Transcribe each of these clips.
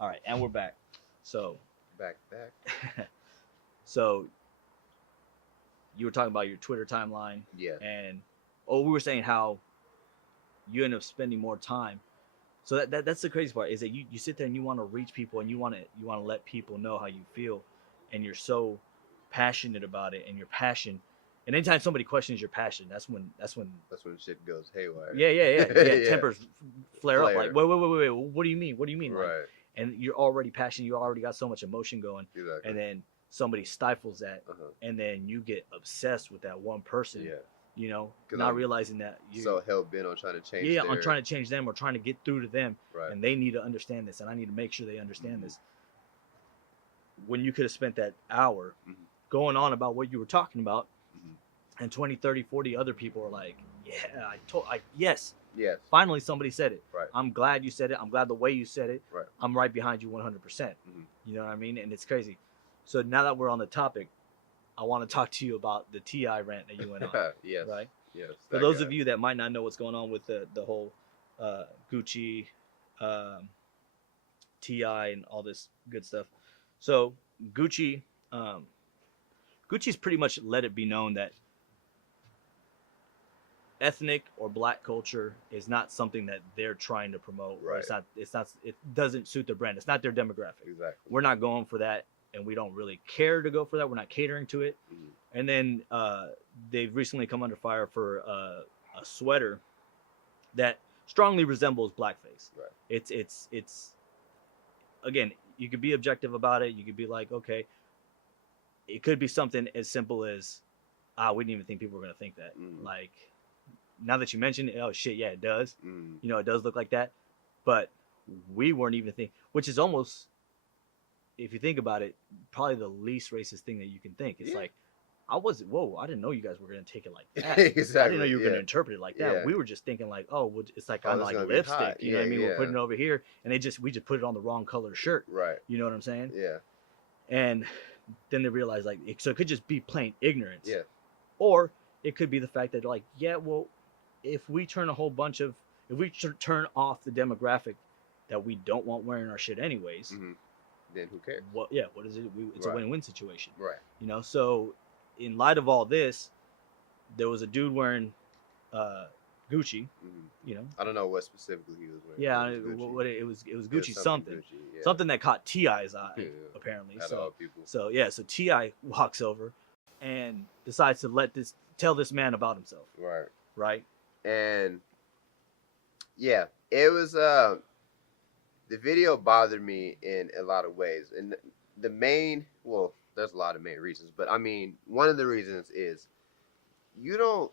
All right, and we're back. So, Back. so you were talking about your Twitter timeline, Yeah. and we were saying how you end up spending more time. So that's the crazy part is that you sit there and you want to reach people and you want to let people know how you feel, and you're so passionate about it, and your passion. And anytime somebody questions your passion, that's when Shit goes haywire. yeah. Tempers flare up. Like, Flare. wait. What do you mean? What do you mean? Like, Right. and you're already passionate. You already got so much emotion going, Exactly. and then somebody stifles that, Uh-huh. and then you get obsessed with that one person. Yeah. You know, 'Cause not I'm realizing that you're so hell bent on trying to change. yeah, on trying to change them or trying to get through to them, Right. and they need to understand this, and I need to make sure they understand this. When you could have spent that hour going on about what you were talking about, and 20, 30, 40 other people are like, yeah, yes. Finally, somebody said it. Right. I'm glad you said it. I'm glad the way you said it. Right. I'm right behind you 100%. You know what I mean? And it's crazy. So now that we're on the topic, I want to talk to you about the T.I. rant that you went on. Yes. Right? Yes. For those of you that might not know what's going on with the whole Gucci, T.I. and all this good stuff. So Gucci's pretty much let it be known that ethnic or black culture is not something that they're trying to promote. Right. It doesn't suit their brand. It's not their demographic. Exactly. We're not going for that, and we don't really care to go for that. We're not catering to it. And then they've recently come under fire for a sweater that strongly resembles blackface. Right. It's again, you could be objective about it. You could be like, okay, it could be something as simple as, we didn't even think people were going to think that. Like, now that you mentioned it, oh shit, yeah, it does. You know, it does look like that. But we weren't even thinking, which is almost, if you think about it, probably the least racist thing that you can think. It's like, I didn't know you guys were going to take it like that. Exactly. I didn't know you were going to interpret it like that. Yeah. We were just thinking like, oh, well, it's like kind of like lipstick. You know what I mean? We're putting it over here, and we just put it on the wrong color shirt. Right. You know what I'm saying? Yeah. And then they realized like, so it could just be plain ignorance. Yeah. Or it could be the fact that like, yeah, well, if we turn off the demographic that we don't want wearing our shit anyways, then who cares? What is it? It's a win-win situation. Right. You know, so in light of all this, there was a dude wearing Gucci. You know, I don't know what specifically he was wearing. Yeah, it was Gucci something. Gucci, something that caught T.I.'s eye, apparently. So T.I. walks over and decides to tell this man about himself. Right. And yeah, it was the video bothered me in a lot of ways, and there's a lot of main reasons, but I mean, one of the reasons is you don't,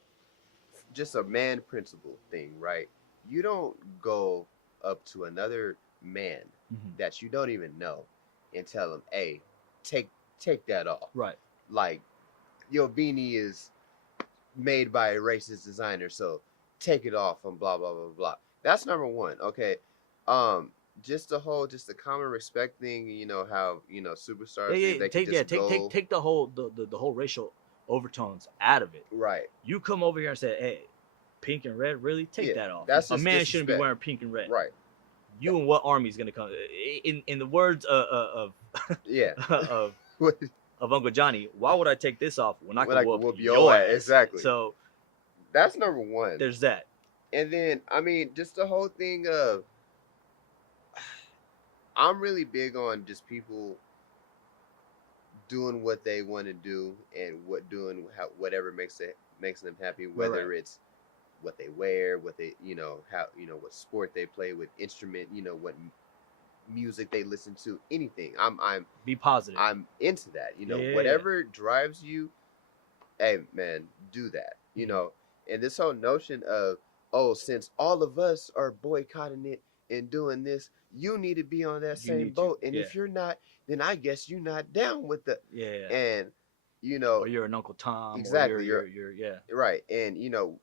just a man principle thing, right? You don't go up to another man that you don't even know and tell him, hey, take that off. Right. Like, your beanie is made by a racist designer, so take it off and blah blah blah blah. That's number one. Okay. Just the common respect thing, you know, how, you know, superstars take the whole racial overtones out of it. Right. You come over here and say, hey, pink and red, really? Take that off. That's a man shouldn't be wearing pink and red. Right. You and what army's gonna come? In the words of of Uncle Johnny, why would I take this off when I can whoop your ass? Exactly. So that's number one. There's that. And then, I mean, just the whole thing of, I'm really big on just people doing what they want to do and whatever makes them happy, whether it's what they wear, what they, you know, how, you know, what sport they play, what instrument, you know, what music they listen to, anything. I'm be positive. I'm into that, you know, whatever drives you, hey man, do that, you know. And this whole notion of, oh, since all of us are boycotting it and doing this, you need to be on that same boat. And if you're not, then I guess you're not down with the and you know, or you're an Uncle Tom. Exactly. Or you're right. And you know,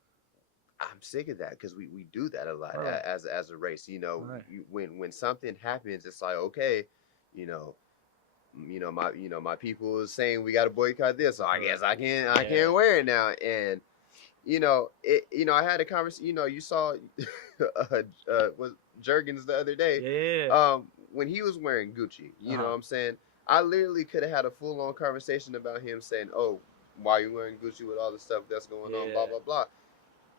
I'm sick of that because we do that a lot as a race. You know, when something happens, it's like, okay, my people is saying we got to boycott this, so I guess I can't wear it now. And I had a conversation. You know, you saw was Jergens the other day. when he was wearing Gucci, you know Uh-huh. what I'm saying? I literally could have had a full on conversation about him saying, "Oh, why are you wearing Gucci with all the stuff that's going on?" Blah Yeah. blah blah.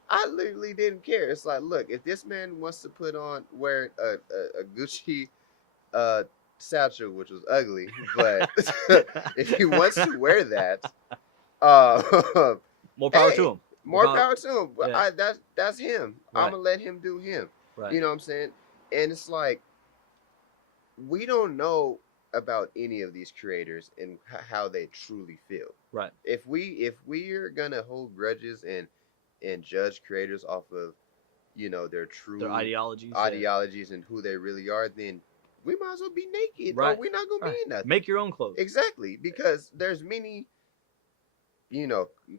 I literally didn't care. It's like, look, if this man wants to wear a Gucci uh satchel, which was ugly, but if he wants to wear that, uh, More power to hey, him. more power to him. But Yeah. that's him. I'm Right. gonna let him do him. Right. You know what I'm saying? And it's like we don't know about any of these creators and how they truly feel. Right. If we are gonna hold grudges and judge creators off of their true Their ideologies. ideologies and who they really are, then we might as well be naked, Right. or we're not gonna Right. be in nothing. Make your own clothes. Exactly, because there's many,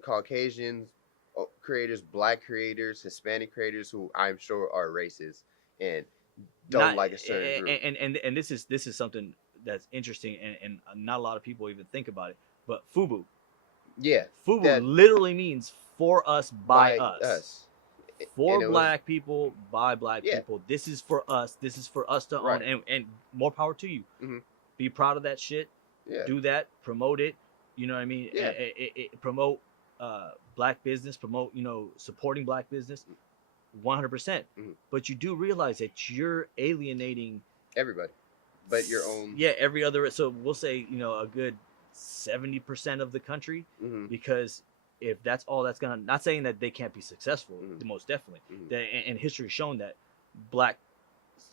Caucasians creators, Black creators, Hispanic creators who I'm sure are racist and don't like a certain group. And this is something that's interesting, and not a lot of people even think about it. But FUBU. Yeah, FUBU that- literally means for us by us. For And it was- black people by black Yeah. people. This is for us. This is for us to Right. own, and more power to you. Mhm. Be proud of that shit. Yeah. Do that. Promote it. You know what I mean? Yeah. Promote black business. Promote supporting black business. 100%. Mhm. But you do realize that you're alienating Everybody, but your own. Yeah, every other. So we'll say a good 70% of the country, Mhm. because if that's all that's gonna, not saying that they can't be successful, Mhm. most definitely. Mhm. And history has shown that black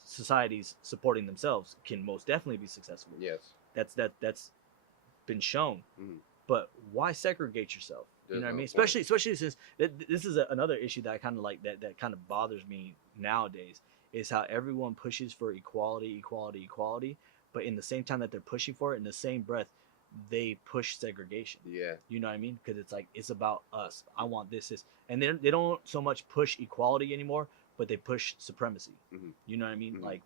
societies supporting themselves can most definitely be successful. Yes. That's been shown. Mhm. But why segregate yourself? There's You know what I no mean? point. Especially since this is another issue that I kind of like, that kind of bothers me nowadays, is how everyone pushes for equality, but in the same time that they're pushing for it, in the same breath, they push segregation. Yeah. You know what I mean? Because it's like, it's about us. I want this, and they don't so much push equality anymore, but they push supremacy. Mhm. You know what I mean? Mhm. Like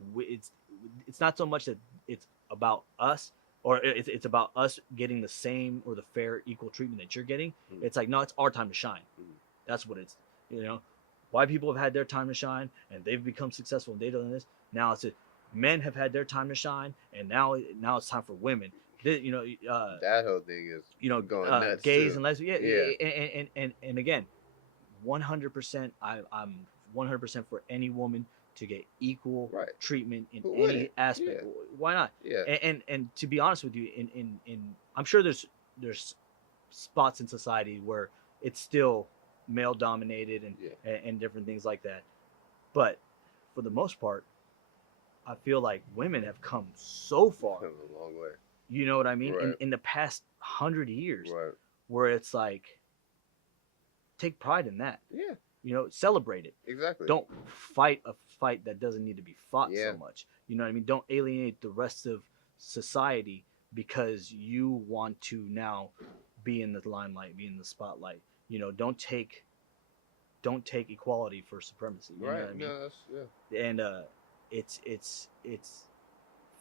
it's not so much that it's about us, or it's about us getting the same or the fair equal treatment that you're getting. Mhm. It's like, no, it's our time to shine. Mhm. That's what it's. White people have had their time to shine and they've become successful and they've done this. Now men have had their time to shine, and now it's time for women. That whole thing is going nuts. Gays too. and lesbians. Yeah. And again, 100%. I'm 100% for any woman to get equal Right. treatment in Who any wouldn't? aspect. Yeah. Why not? Yeah. And to be honest with you, in I'm sure there's spots in society where it's still male dominated and different things like that, but for the most part, I feel like women have come so far. Come a long way. You know what I mean? Right. In the past 100 years, Right. where it's like, take pride in that. Yeah. Celebrate it. Exactly. Don't fight a fight that doesn't need to be fought Yeah. so much. You know what I mean? Don't alienate the rest of society because you want to now be in the limelight, be in the spotlight. Don't take equality for supremacy. You know Right. what I mean? No, that's And it's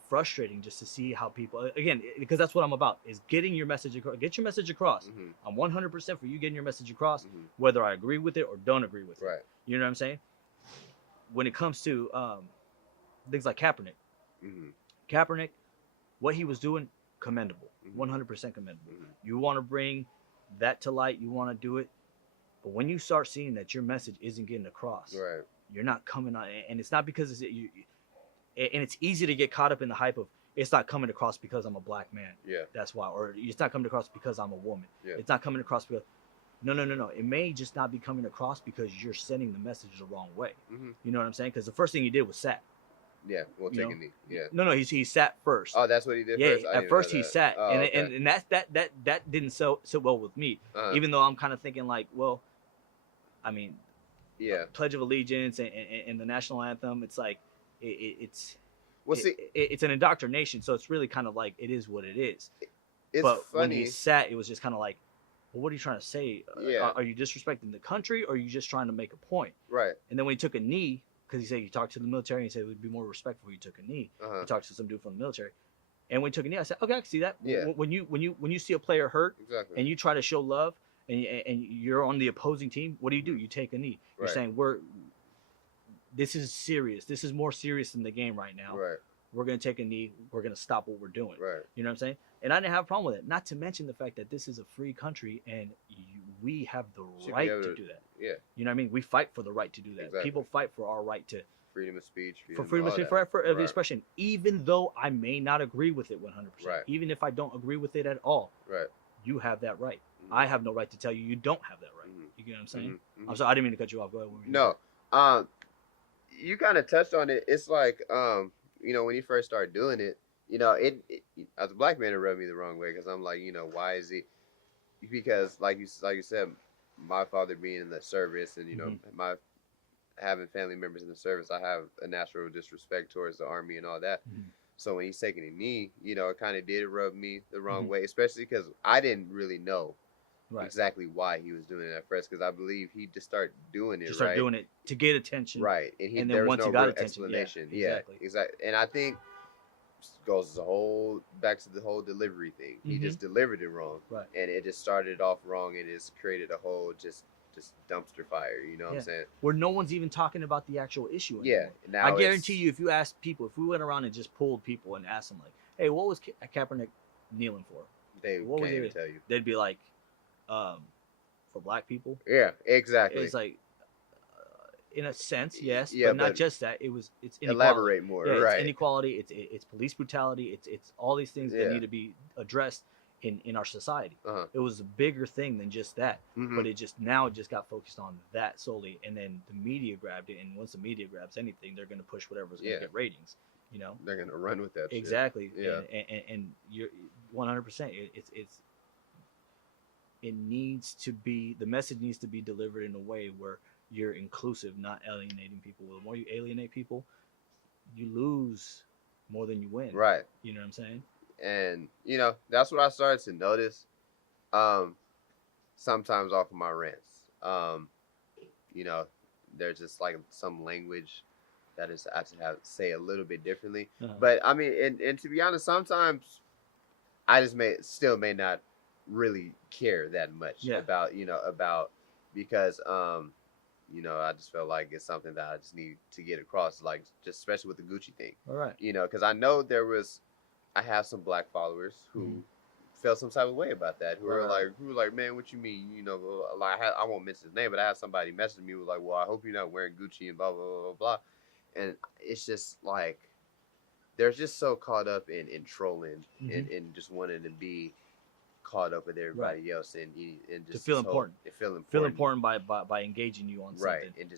frustrating just to see how people, again, because that's what I'm about, is getting your message across. Get your message across. Mm-hmm. I'm 100% for you getting your message across, Mm-hmm. whether I agree with it or don't agree with it. Right. You know what I'm saying? When it comes to things like Kaepernick, Mm-hmm. what he was doing, commendable. Mhm. 100% commendable. Mhm. You want to bring that to light, you want to do it, but when you start seeing that your message isn't getting across, Right. you're not coming on, and it's not because and it's easy to get caught up in the hype of, it's not coming across because I'm a black man. Yeah. That's why. Or it's not coming across because I'm a woman. Yeah. It's not coming across because no. It may just not be coming across because you're sending the message the wrong way. Mm-hmm. You know what I'm saying? Because the first thing he did was sat. Yeah. Well, You take know? a knee. Yeah. No, he sat first. Oh, that's what he did Yeah, first? I at didn't first know he that. sat, Oh, okay. and that didn't sit well with me. Uh-huh. Even though I'm kind of thinking like, well, I mean, Yeah. Pledge of Allegiance and the national anthem, it's like it's Well, see, it's an indoctrination, so it's really kind of like, it is what it is. it's But when funny. he sat, it was just kind of like, well, what are you trying to say? Yeah. Are you disrespecting the country, or are you just trying to make a point? Right. And then when he took a knee, because he said he talked to the military, and he said it would be more respectful if you took a knee. Uh-huh. He talked to some dude from the military, and when he took a knee, I said, okay, I can see that. Yeah. When you see a player hurt Exactly. and you try to show love, and you're on the opposing team, what do? You take a knee. You're Right. saying this is serious. This is more serious than the game right now. Right. we're going to take a knee. We're going to stop what we're doing. Right. You know what I'm saying? And I didn't have a problem with it. Not to mention the fact that this is a free country and we have the right to do that. Yeah. You know what I mean? We fight for the right to do that. Exactly. People fight for our right to freedom of speech, for freedom of speech, for the expression, even though I may not agree with it 100%. Right. Even if I don't agree with it at all. Right. You have that right. Mm-hmm. I have no right to tell you don't have that right. Mm-hmm. You get what I'm saying? Mm-hmm. I'm sorry, I didn't mean to cut you off. Go ahead. No. You kind of touched on it. It's like, you know, when you first start doing it, you know, it as a black man, it rubbed me the wrong way because I'm like, you know, why is he? Because like you said, my father being in the service and, you know, my having family members in the service, I have a natural disrespect towards the Army and all that. So when he's taking a knee, you know, it kind of did rub me the wrong way, especially because I didn't really know exactly why he was doing it at first, because I believe he just started doing it. Just start doing it to get attention, right? And then once you got attention, exactly. And I think goes back to the whole delivery thing. He just delivered it wrong, right? And it just started off wrong, and it's created a whole just dumpster fire. You know what I'm saying? Where no one's even talking about the actual issue anymore. Yeah. Now I guarantee you, if you ask people, if we went around and just polled people and asked them like, "Hey, what was Kaepernick kneeling for?" They can't even tell you. They'd be like, for black people. Yeah, exactly. It's like, in a sense, yes, but not just that. It's inequality. Elaborate more, right? It's inequality. It's police brutality. It's all these things that need to be addressed in our society. It was a bigger thing than just that, but it just got focused on that solely, and then the media grabbed it. And once the media grabs anything, they're going to push whatever's going to get ratings. You know, they're going to run with that. Exactly. Shit. Yeah. And you're 100%. It needs to be, the message needs to be delivered in a way where you're inclusive, not alienating people. The more you alienate people, you lose more than you win. Right. You know what I'm saying? And, you know, that's what I started to notice sometimes off of my rants. You know, there's just like some language that is I have to say a little bit differently. But, I mean, and to be honest, sometimes I just may not really care that much about because you know, I just felt like it's something that I just need to get across, like just especially with the Gucci thing. All right. You know, because I know I have some black followers who felt some type of way about that, who were like, man, what you mean? You know, like I won't mention his name, but I had somebody message me with like, well, I hope you're not wearing Gucci and blah blah blah blah blah, and it's just like they're just so caught up in trolling and just wanting to be caught up with everybody else and just to feel important. Feel important by engaging you on something. Right, and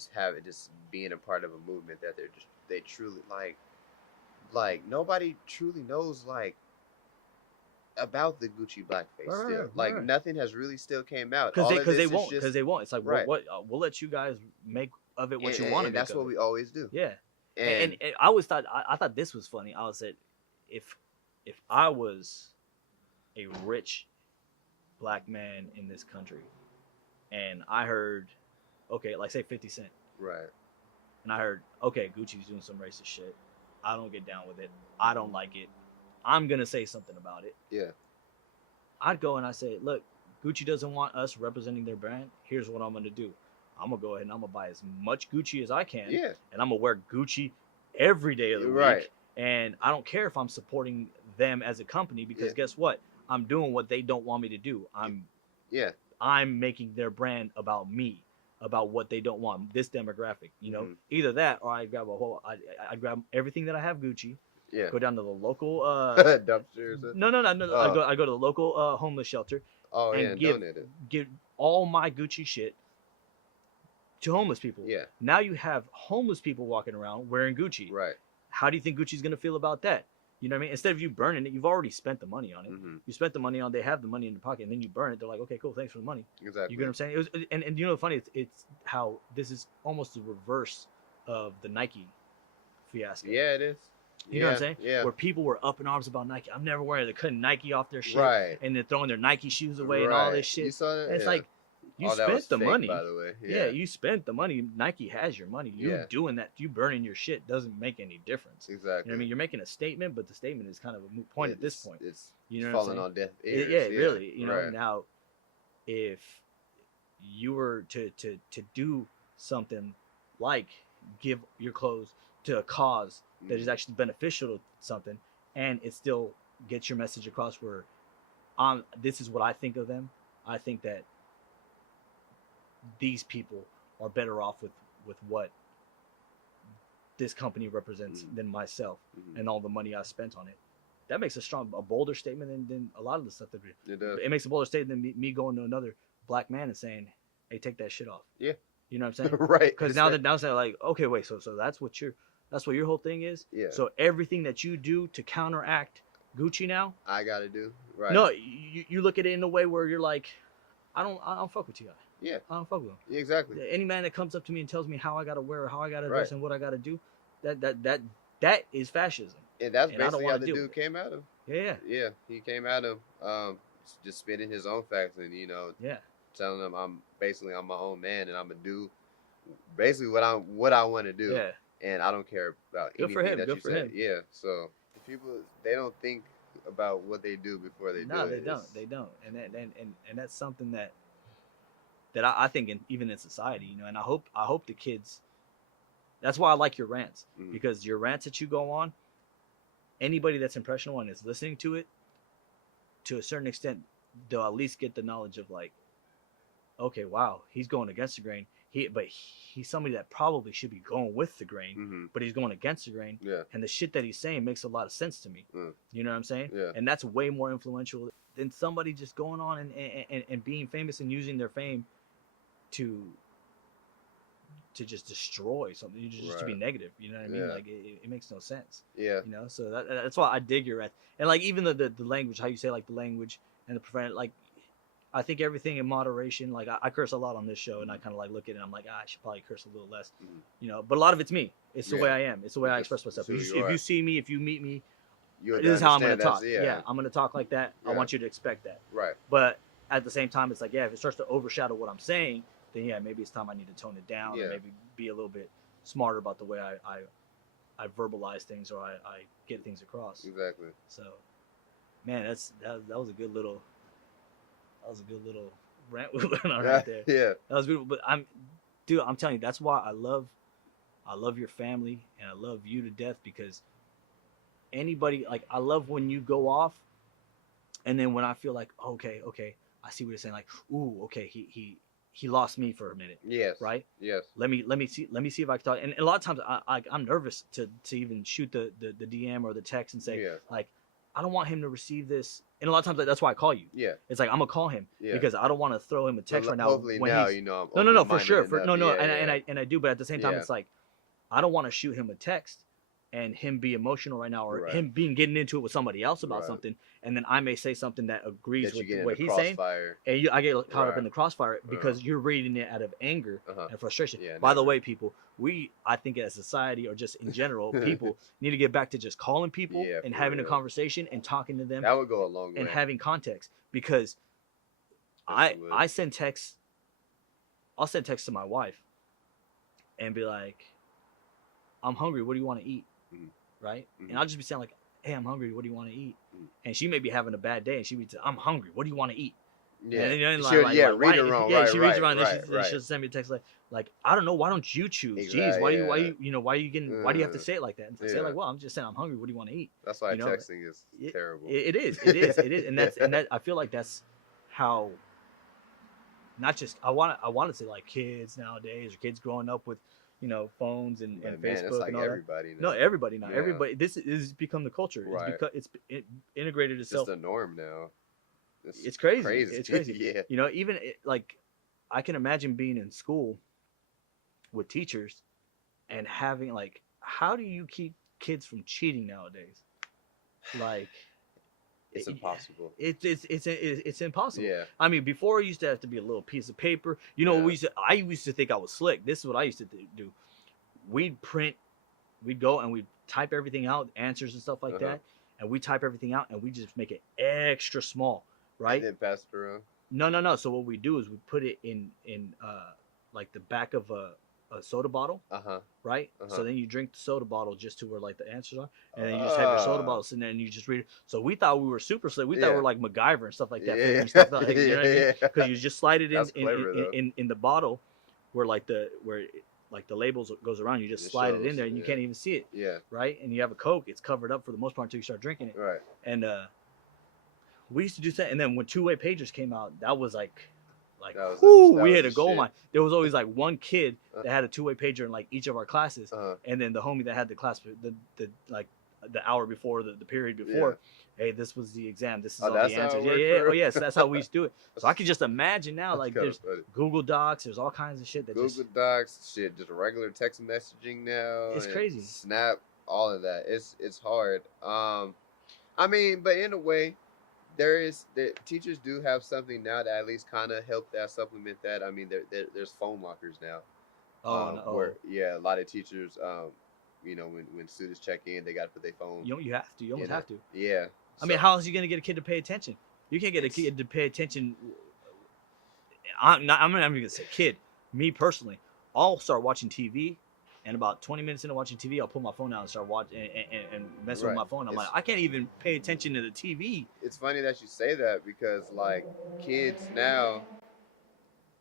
just being a part of a movement that they truly like nobody truly knows like about the Gucci blackface still. Like nothing has really still came out. Because they won't. It's like what we'll let you guys make of it what you want to. And that's what we always do. Yeah. And I always thought I thought this was funny. I said if I was a rich black man in this country and I heard, okay, like say 50 Cent. Right. And I heard, okay, Gucci's doing some racist shit. I don't get down with it. I don't like it. I'm going to say something about it. Yeah. I'd go and I say, look, Gucci doesn't want us representing their brand. Here's what I'm going to do. I'm going to go ahead and I'm going to buy as much Gucci as I can. Yeah. And I'm going to wear Gucci every day of the week. And I don't care if I'm supporting them as a company because guess what? I'm doing what they don't want me to do. I'm making their brand about me, about what they don't want, this demographic. You know, either that or I grab I grab everything that I have Gucci. Yeah. Go down to the local dumpsters. No. I go to the local homeless shelter. Oh, and give all my Gucci shit to homeless people. Yeah. Now you have homeless people walking around wearing Gucci. Right. How do you think Gucci's gonna feel about that? You know what I mean? Instead of you burning it, you've already spent the money on it. You spent the money on. They have the money in their pocket, and then you burn it. They're like, okay, cool, thanks for the money. Exactly. You get what I'm saying? It was, and you know, the funny, it's how this is almost the reverse of the Nike fiasco. Yeah, it is. You know what I'm saying? Yeah. Where people were up in arms about Nike. I'm never wearing. They're cutting Nike off their shit, and they're throwing their Nike shoes away and all this shit. You saw that? And it's like. You spent the money, by the way. Yeah, you spent the money. Nike has your money. You doing that, you burning your shit doesn't make any difference. Exactly. You know what I mean? You're making a statement, but the statement is kind of a moot point at this point. It's you know falling on deaf ears. Yeah, really. You know, now if you were to do something like give your clothes to a cause that is actually beneficial to something, and it still gets your message across where this is what I think of them. I think that these people are better off with what this company represents than myself and all the money I spent on it. That makes a bolder statement than a lot of the stuff that we do. It does. It makes a bolder statement than me going to another black man and saying, "Hey, take that shit off." Yeah. You know what I'm saying? Right. Because now it's like, okay, wait, so that's what your whole thing is. Yeah. So everything that you do to counteract Gucci now, I gotta do. Right. No, you look at it in a way where you're like, I don't fuck with you. Yeah. I don't fuck with him. Yeah, exactly. Any man that comes up to me and tells me how I gotta wear, or how I gotta dress, and what I gotta do, that is fascism. And that's basically how the dude came at him. Yeah. Yeah, he came at him, just spitting his own facts and telling him I'm my own man and I'm gonna do basically what I want to do. Yeah. And I don't care about anything that you say. Yeah. So people, they don't think about what they do before they do it. No, they don't. And that's something that I think even in society, and I hope the kids. That's why I like your rants, because your rants that you go on, anybody that's impressionable and is listening to it, to a certain extent, they'll at least get the knowledge of like, okay, wow, he's going against the grain. But he's somebody that probably should be going with the grain, but he's going against the grain. Yeah. And the shit that he's saying makes a lot of sense to me. You know what I'm saying? Yeah. And that's way more influential than somebody just going on and being famous and using their fame to just destroy something, just to be negative. You know what I mean? Like it makes no sense. Yeah. So that's why I dig your rant. And like even the language, how you say like the language and the profanity, like I think everything in moderation. Like I curse a lot on this show, and I kind of like look at it and I'm like, I should probably curse a little less. But a lot of it's me. It's the way I am. It's the way I express myself. If you see me, if you meet me, this is how I'm going to talk. Yeah, I'm going to talk like that. I want you to expect that. Right. But at the same time, it's like, if it starts to overshadow what I'm saying, then maybe it's time I need to tone it down, or maybe be a little bit smarter about the way I verbalize things, or I get things across. Exactly. So, man, that was a good little rant we went on right there. Yeah. That was beautiful. But I'm telling you, that's why I love your family and I love you to death, because anybody, like, I love when you go off, and then when I feel like, okay, I see what you're saying, like, ooh, okay, he lost me for a minute. Yes. Right? Yes. Let me see if I can talk. And a lot of times I'm nervous to even shoot the DM or the text and say, like, I don't want him to receive this. And a lot of times that's why I call you. Yeah. It's like I'm gonna call him because I don't want to throw him a text right now. Hopefully now I'm no, for sure. Enough. And I do, but at the same time it's like I don't want to shoot him a text and him be emotional right now, or him getting into it with somebody else about something, and then I may say something that agrees with what he's saying, and I get caught up in the crossfire because you're reading it out of anger and frustration. By the way, people, I think as a society, or just in general, people need to get back to just calling people and having a conversation and talking to them. That would go a long way. And having context, because I send texts. I'll send texts to my wife and be like, I'm hungry, what do you want to eat? Right? And I'll just be saying like, hey, I'm hungry, what do you want to eat? And she may be having a bad day, and she would say, I'm hungry, what do you want to eat? Yeah, and read it wrong. Yeah, she reads it wrong, and she'll send me a text like, I don't know, why don't you choose? Exactly, Jeez, why are you getting? Why do you have to say it like that? And say like, well, I'm just saying I'm hungry. What do you want to eat? That's why texting is terrible. It is, and that I feel like that's how. Not just I want to say like kids nowadays, or kids growing up with phones and Facebook and all everybody that. No, everybody now. Everybody. This is become the culture. Right. It's integrated itself. It's the norm now. It's crazy. It's crazy. Yeah. Even like I can imagine being in school with teachers and having like, how do you keep kids from cheating nowadays? Like, it's impossible. It's impossible. Yeah. I mean, before it used to have to be a little piece of paper. I used to think I was slick. This is what I used to do. We'd go and we'd type everything out, answers and stuff like that, and we type everything out and we just make it extra small, right? And then pass it around. No. So what we do is we put it in like the back of a soda bottle, right? So then you drink the soda bottle just to where like the answers are, and then you just have your soda bottle sitting there and you just read it. So we thought we were super slick. We thought we were like MacGyver and stuff like that. Figuring stuff out, you know what I mean? Because you just slide it in the bottle where like the labels goes around. You just It slide it shows, in there, and you yeah. can't even see it. Yeah. Right. And you have a Coke, it's covered up for the most part until you start drinking it. Right. And we used to do that. And then when two-way pagers came out, that was like we hit a gold mine. There was always like one kid that had a two-way pager in like each of our classes, and then the homie that had the class the like the hour before the period before. Hey, this was the exam. This is all the answers. Yeah. Oh yes, that's how we used to do it. So I could just imagine now, like there's Google Docs, there's all kinds of shit that Google Docs, shit, just regular text messaging now. It's crazy. Snap, all of that. It's hard. I mean, but in a way, the teachers do have something now that at least kind of help that supplement that. I mean, there's phone lockers now. Where a lot of teachers, when students check in, they got to put their phone. You have to. You almost have to. Yeah. I mean, how else are you gonna get a kid to pay attention? You can't get a kid to pay attention. I'm not gonna say kid. Me personally, I'll start watching TV, and about 20 minutes into watching TV, I'll pull my phone out and start watching and messing with my phone. I'm like, I can't even pay attention to the TV. It's funny that you say that because like kids now.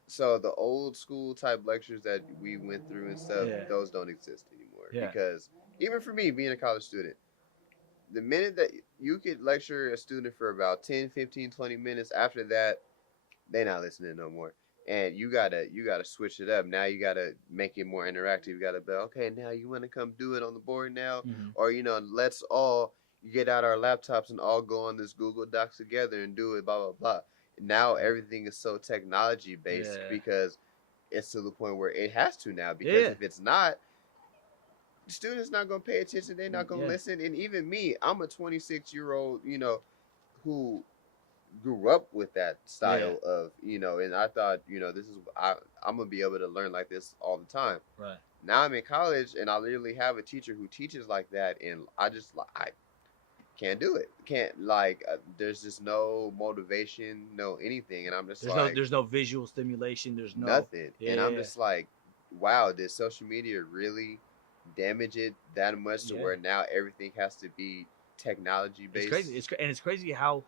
So the old school type lectures that we went through and stuff, those don't exist anymore. Yeah. Because even for me, being a college student, the minute that you could lecture a student for about 10, 15, 20 minutes, after that, they're not listening no more. And you gotta switch it up. Now you gotta make it more interactive. You gotta be, okay, now you wanna come do it on the board now? Or, let's all get out our laptops and all go on this Google Docs together and do it, blah, blah, blah. Now everything is so technology based because it's to the point where it has to now. Because if it's not, the student's not going to pay attention. They're not going to listen. And even me, I'm a 26-year-old, who grew up with that style of, and I thought, this is, I'm going to be able to learn like this all the time. Right. Now I'm in college and I literally have a teacher who teaches like that. And I can't do it. There's just no motivation, no anything. And I'm just there's no visual stimulation. There's no nothing. And I'm just like, wow, did social media really damage it that much to where now everything has to be technology based? It's crazy. It's crazy how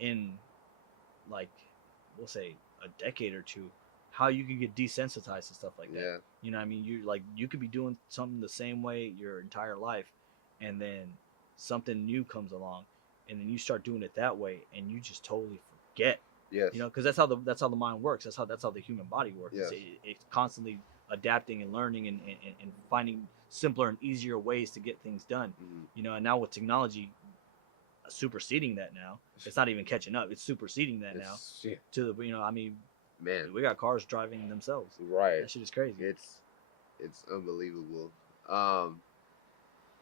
in like, we'll say a decade or two, how you can get desensitized to stuff like that. Yeah. You know what I mean? You could be doing something the same way your entire life, and then something new comes along, and then you start doing it that way, and you just totally forget. Yes. Because that's how the mind works. That's how the human body works. Yes. It's constantly adapting and learning and finding simpler and easier ways to get things done. And now with technology superseding that now, it's not even catching up. It's superseding that now. To the man, we got cars driving themselves. Right. That shit is crazy. It's unbelievable.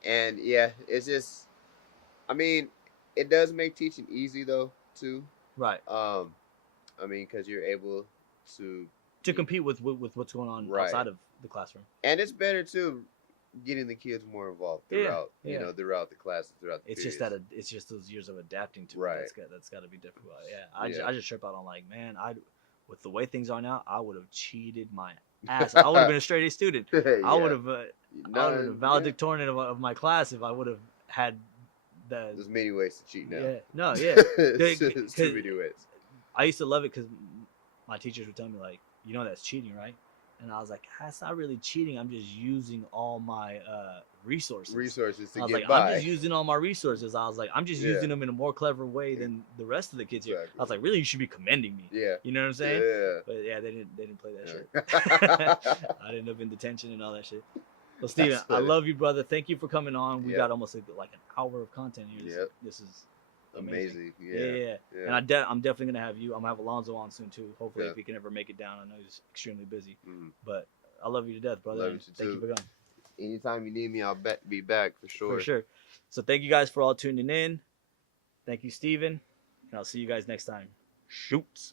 And yeah, it's just, it does make teaching easy though too. Right. Because you're able to compete with what's going on outside of the classroom. And it's better too, getting the kids more involved throughout, throughout the classes, throughout the periods. It's just those years of adapting to right. it. That's got to be difficult. Yeah. I just trip out on man, with the way things are now, I would have cheated my ass. I would have been a straight A student. I would have valedictorian of my class if I would have had the. There's many ways to cheat now. Yeah. No. Yeah. There's too many ways. I used to love it because my teachers would tell me that's cheating, right? And I was like, that's not really cheating. I'm just using all my resources. To get by. I'm just using all my resources. I was like, I'm just using them in a more clever way than the rest of the kids here. I was like, really, you should be commending me. Yeah. You know what I'm saying? Yeah. But yeah, they didn't play that shit. I didn't up in detention and all that shit. Well, Steven, I love you, brother. Thank you for coming on. We got almost like an hour of content here. This is amazing. Yeah. And I'm definitely gonna have you. I'm gonna have Alonzo on soon too. Hopefully, if he can ever make it down. I know he's extremely busy, but I love you to death, brother. Love you thank you for coming. Anytime you need me, I'll be back for sure. For sure. So thank you guys for all tuning in. Thank you, Steven, and I'll see you guys next time. Shoots.